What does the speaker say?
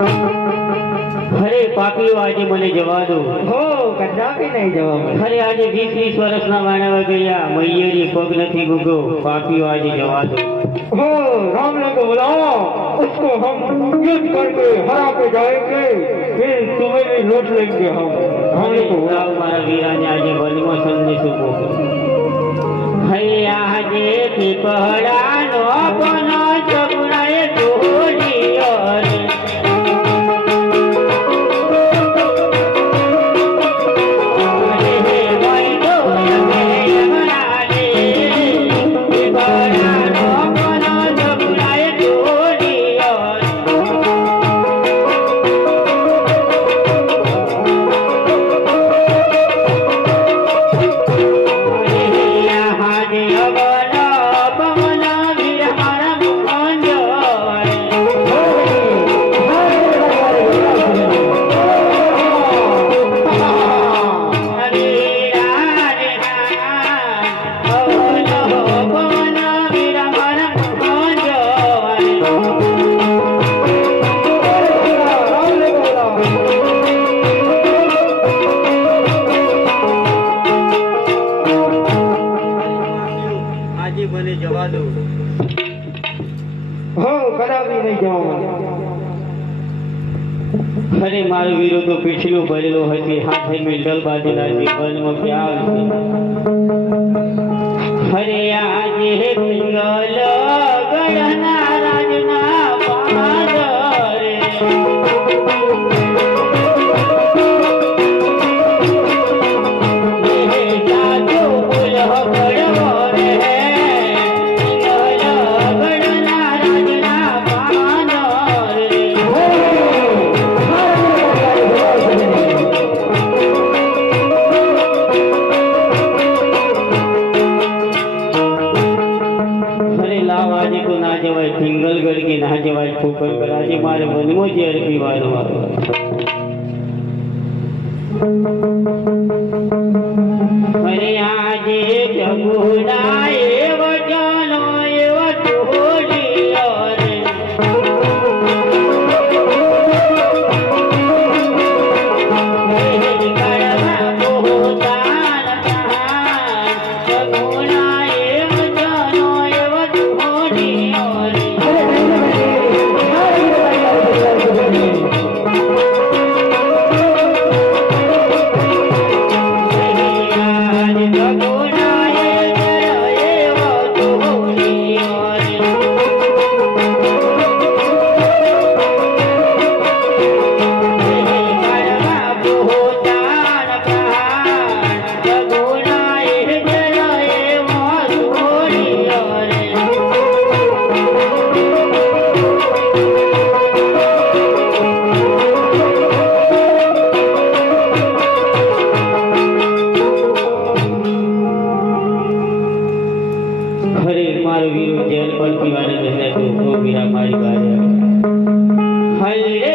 अरे पापीओ आज मने जवा दो हो कदा के नहीं जवाब अरे आज 20-20 वर्षना मानवा गया मैयरी पग नहीं गुगो पापीओ आज जवा दो हो राम को बुलाओ उसको हम युद्ध करके हरा के जाएंगे फिर तुम्हें भी लूट लेंगे हम को बुलाओ मारा वीरा ने आज बलमो संदेश को हरे आज की पहड़ा नो बनो जगुनाए तोड़ी और अरे मारो वीरो तो पिछलो भरेलो हती हाथे में डल बाजेला जीवन में क्या अरे आज हे पिंगल गणना राजना पादरे हे जादू बुलह पड़वो रे पिंगल गणना राजना पादरे सिंगल करके ना जवाई ठोकर कर आज मारे बनमो जेर पीवानो अरे आज जगुनाए वचनो एव तोड़ी और वीरो जेल पर पीवाने जैसे तो मेरा मारी बात है